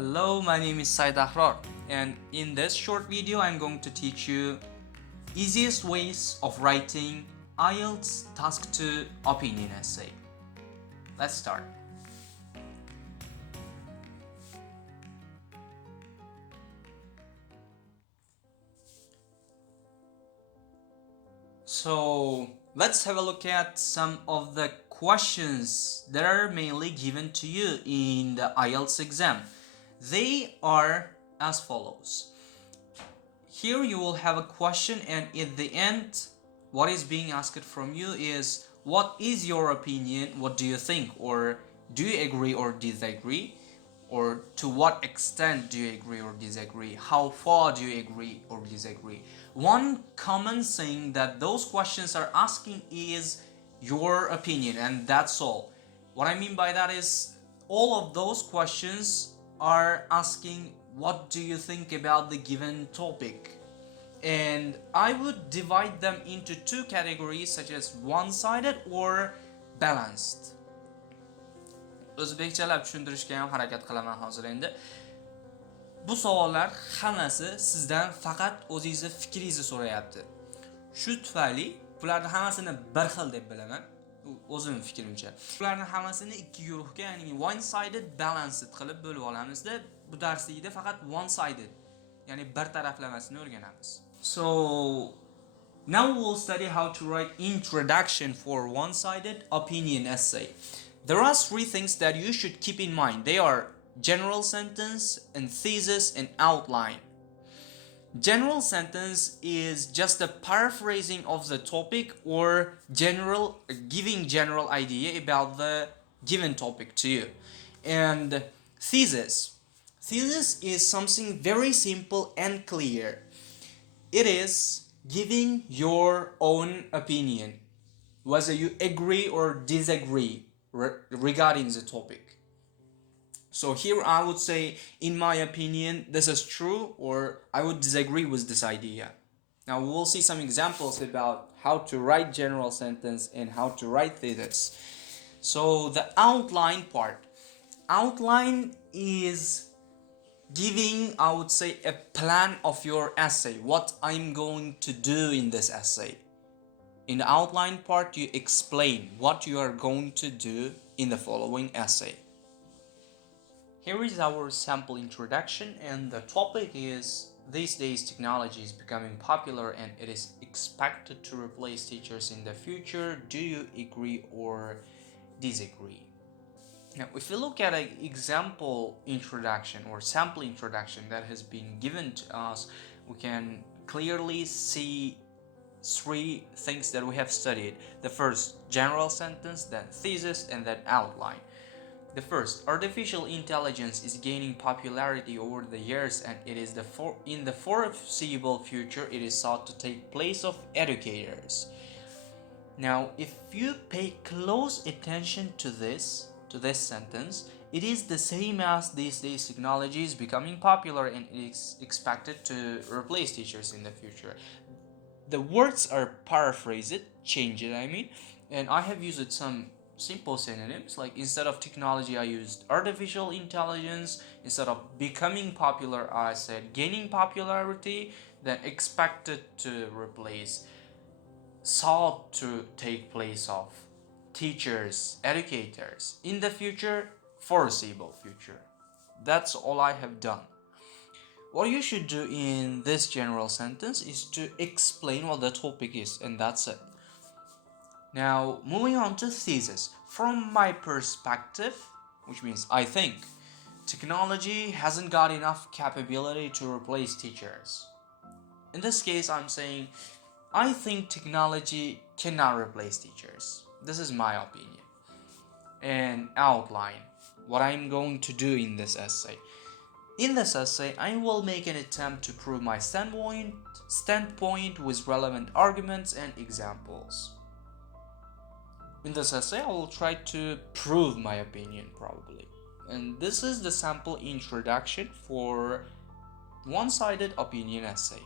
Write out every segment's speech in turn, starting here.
Hello, my name is Saidakhror, and in this short video I'm going to teach you easiest ways of writing IELTS Task 2 opinion essay. Let's start. So let's have a look at some of the questions that are mainly given to you in the IELTS exam. They are as follows. Here you will have a question, and at the end what is being asked from you is, what is your opinion, what do you think, or do you agree or disagree, or to what extent do you agree or disagree, how far do you agree or disagree. One common thing that those questions are asking is your opinion, and that's all. What I mean by that is, all of those questions are asking what do you think about the given topic, and I would divide them into two categories, such as one-sided or balanced. O'zbekchalab tushuntirishga ham harakat qilaman hozir. Endi bu savollar hammasi sizdan faqat o'zingizni fikringizni so'rayapti. Shu tufayli bularning hammasini bir xil deb bilaman, o'zimning fikrimcha. Bularning hammasini ikki guruhga, ya'ni one-sided, balanced qilib bo'lib olamizda. Bu darslikda faqat one-sided, ya'ni bir taraflamasini o'rganamiz. So now we'll study how to write introduction for one-sided opinion essay. There are three things that you should keep in mind. They are general sentence and thesis and outline. General sentence is just a paraphrasing of the topic or giving general idea about the given topic to you. And thesis is something very simple and clear. It is giving your own opinion, whether you agree or disagree regarding the topic. So here I would say, in my opinion, this is true, or I would disagree with this idea. Now we will see some examples about how to write general sentence and how to write thesis. So the outline part. Outline is giving, I would say, a plan of your essay, what I'm going to do in this essay. In the outline part, you explain what you are going to do in the following essay. Here is our sample introduction, and the topic is, these days technology is becoming popular and it is expected to replace teachers in the future. Do you agree or disagree? Now, if you look at an example introduction or sample introduction that has been given to us, we can clearly see three things that we have studied. The first, general sentence, then thesis, and then outline. The first, artificial intelligence is gaining popularity over the years, and it is in the foreseeable future it is thought to take place of educators. Now, if you pay close attention to this sentence, it is the same as these days technology is becoming popular and it is expected to replace teachers in the future. The words are paraphrased, changed, and I have used some simple synonyms, like instead of technology I used artificial intelligence, instead of becoming popular I said gaining popularity, then expected to replace, thought to take place of teachers, educators, in the future, foreseeable future. That's all I have done. What you should do in this general sentence is to explain what the topic is, and that's it. Now, moving on to thesis. From my perspective, which means I think, technology hasn't got enough capability to replace teachers. In this case, I'm saying, I think technology cannot replace teachers. This is my opinion. And outline, what I'm going to do in this essay. In this essay, I will make an attempt to prove my standpoint with relevant arguments and examples. In this essay, I will try to prove my opinion, probably. And this is the sample introduction for one-sided opinion essay.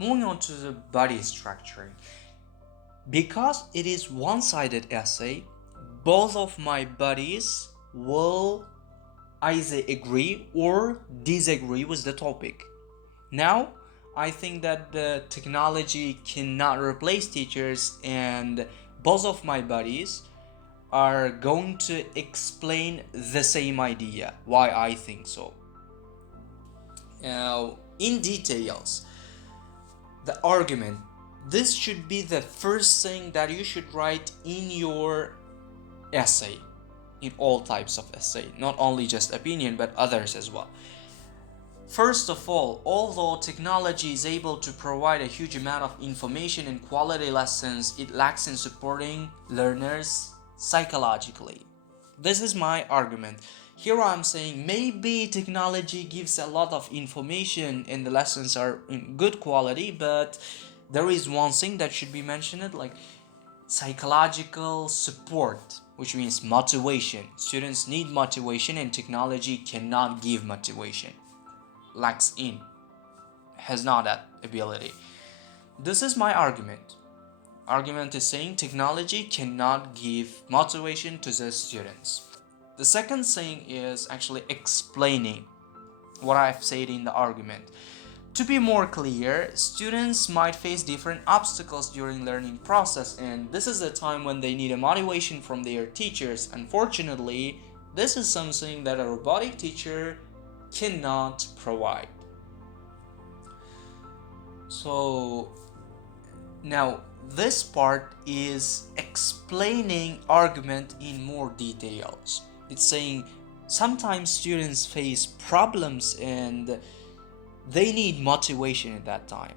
Moving on to the body structuring. Because it is one-sided essay, both of my buddies will either agree or disagree with the topic. Now, I think that the technology cannot replace teachers, and both of my buddies are going to explain the same idea, why I think so. Now, in details, the argument. This should be the first thing that you should write in your essay, in all types of essay, not only just opinion but others as well. First of all, although technology is able to provide a huge amount of information and quality lessons, it lacks in supporting learners psychologically. This is my argument. Here I'm saying maybe technology gives a lot of information and the lessons are in good quality, but there is one thing that should be mentioned, like psychological support, which means motivation. Students need motivation and technology cannot give motivation. Lacks in, has not that ability. This is my argument. Argument is saying technology cannot give motivation to the students. The second thing is actually explaining what I've said in the argument. To be more clear, students might face different obstacles during learning process, and this is the time when they need a motivation from their teachers. Unfortunately, this is something that a robotic teacher cannot provide. So now this part is explaining argument in more details. It's saying sometimes students face problems and they need motivation at that time.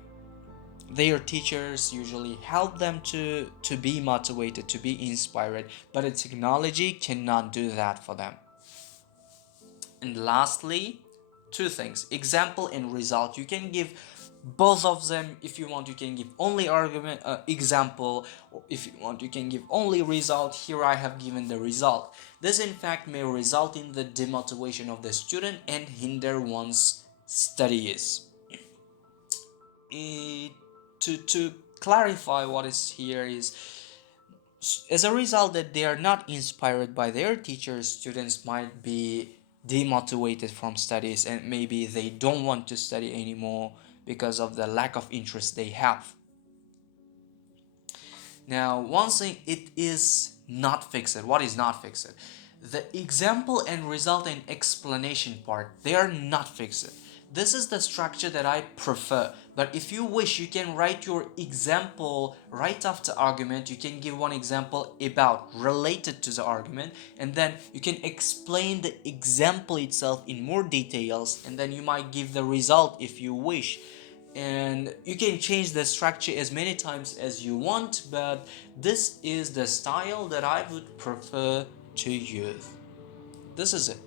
Their teachers usually help them to be motivated, to be inspired, but the technology cannot do that for them. And lastly, two things: example and result. You can give both of them. If you want, you can give only argument example, or if you want, you can give only result. Here I have given the result. This in fact may result in the demotivation of the student and hinder one's studies. To clarify what is here is, as a result that they are not inspired by their teachers, students might be demotivated from studies and maybe they don't want to study anymore because of the lack of interest they have. Now, one thing, it is not fixed. What is not fixed? The example and result and explanation part, they are not fixed. This is the structure that I prefer, but if you wish, you can write your example right after argument. You can give one example about related to the argument, and then you can explain the example itself in more details, and then you might give the result if you wish. And you can change the structure as many times as you want, but this is the style that I would prefer to use. This is it.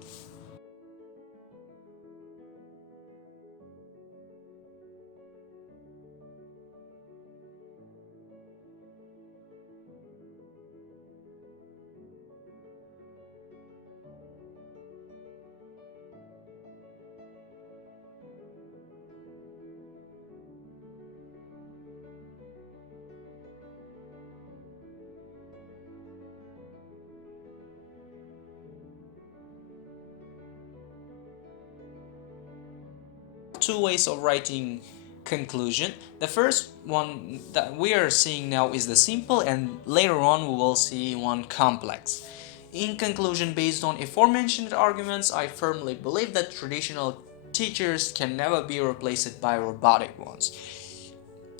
Two ways of writing conclusion. The first one that we are seeing now is the simple, and later on we will see one complex. In conclusion, based on aforementioned arguments, I firmly believe that traditional teachers can never be replaced by robotic ones.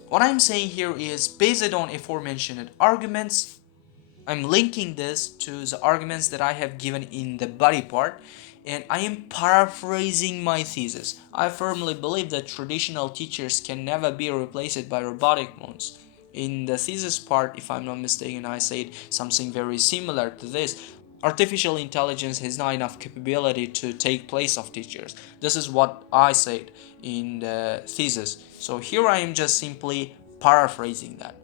What I'm saying here is, based on aforementioned arguments, I'm linking this to the arguments that I have given in the body part, and I am paraphrasing my thesis. I firmly believe that traditional teachers can never be replaced by robotic ones. In the thesis part, if I'm not mistaken, I said something very similar to this. Artificial intelligence has not enough capability to take place of teachers. This is what I said in the thesis. So here I am just simply paraphrasing that.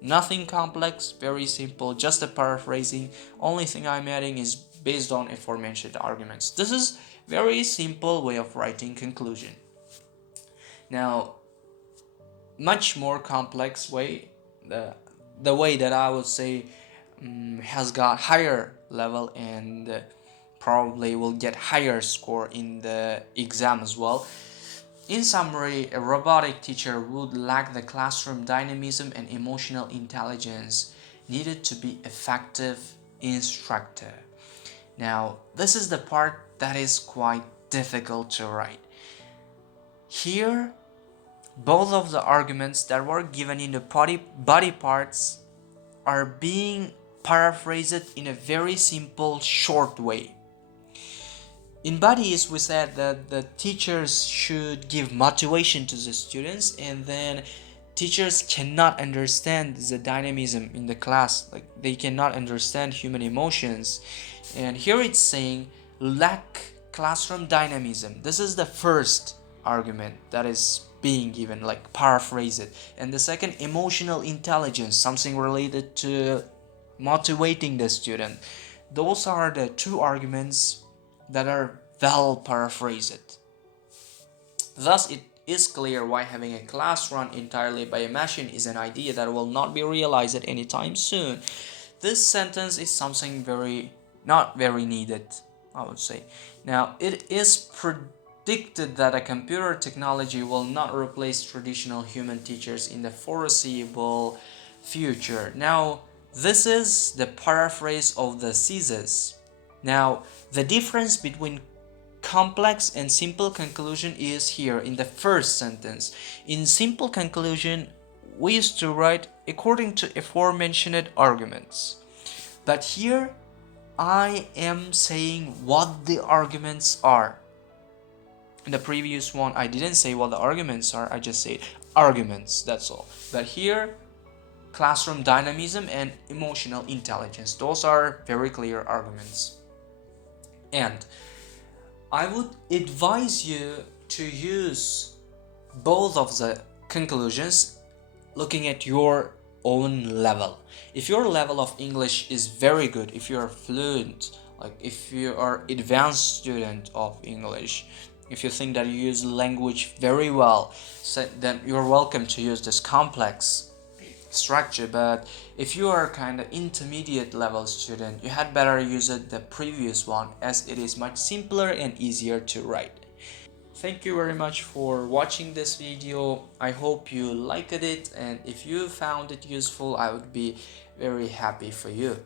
Nothing complex, very simple, just a paraphrasing. Only thing I'm adding is based on aforementioned arguments. This is very simple way of writing conclusion. Now, much more complex way, the way that I would say has got higher level and probably will get higher score in the exam as well. In summary, a robotic teacher would lack the classroom dynamism and emotional intelligence needed to be effective instructor. Now, this is the part that is quite difficult to write. Here, both of the arguments that were given in the body parts are being paraphrased in a very simple, short way. In bodies, we said that the teachers should give motivation to the students, and then teachers cannot understand the dynamism in the class, like they cannot understand human emotions. And here it's saying lack classroom dynamism. This is the first argument that is being given, like paraphrase it. And the second, emotional intelligence, something related to motivating the student. Those are the two arguments that are well paraphrased. Thus, it is clear why having a class run entirely by a machine is an idea that will not be realized at any time soon. This sentence is something not very needed, I would say. Now, it is predicted that a computer technology will not replace traditional human teachers in the foreseeable future. Now, this is the paraphrase of the thesis. Now, the difference between complex and simple conclusion is here in the first sentence. In simple conclusion, we used to write according to aforementioned arguments. But here, I am saying what the arguments are. In the previous one, I didn't say what the arguments are, I just said arguments, that's all. But here, classroom dynamism and emotional intelligence, those are very clear arguments. And I would advise you to use both of the conclusions looking at your own level. If your level of English is very good, if you are fluent, like if you are advanced student of English, if you think that you use language very well, so then you're welcome to use this complex structure. But if you are kind of intermediate level student, you had better use it the previous one, as it is much simpler and easier to write. Thank you very much for watching this video. I hope you liked it, and if you found it useful, I would be very happy for you.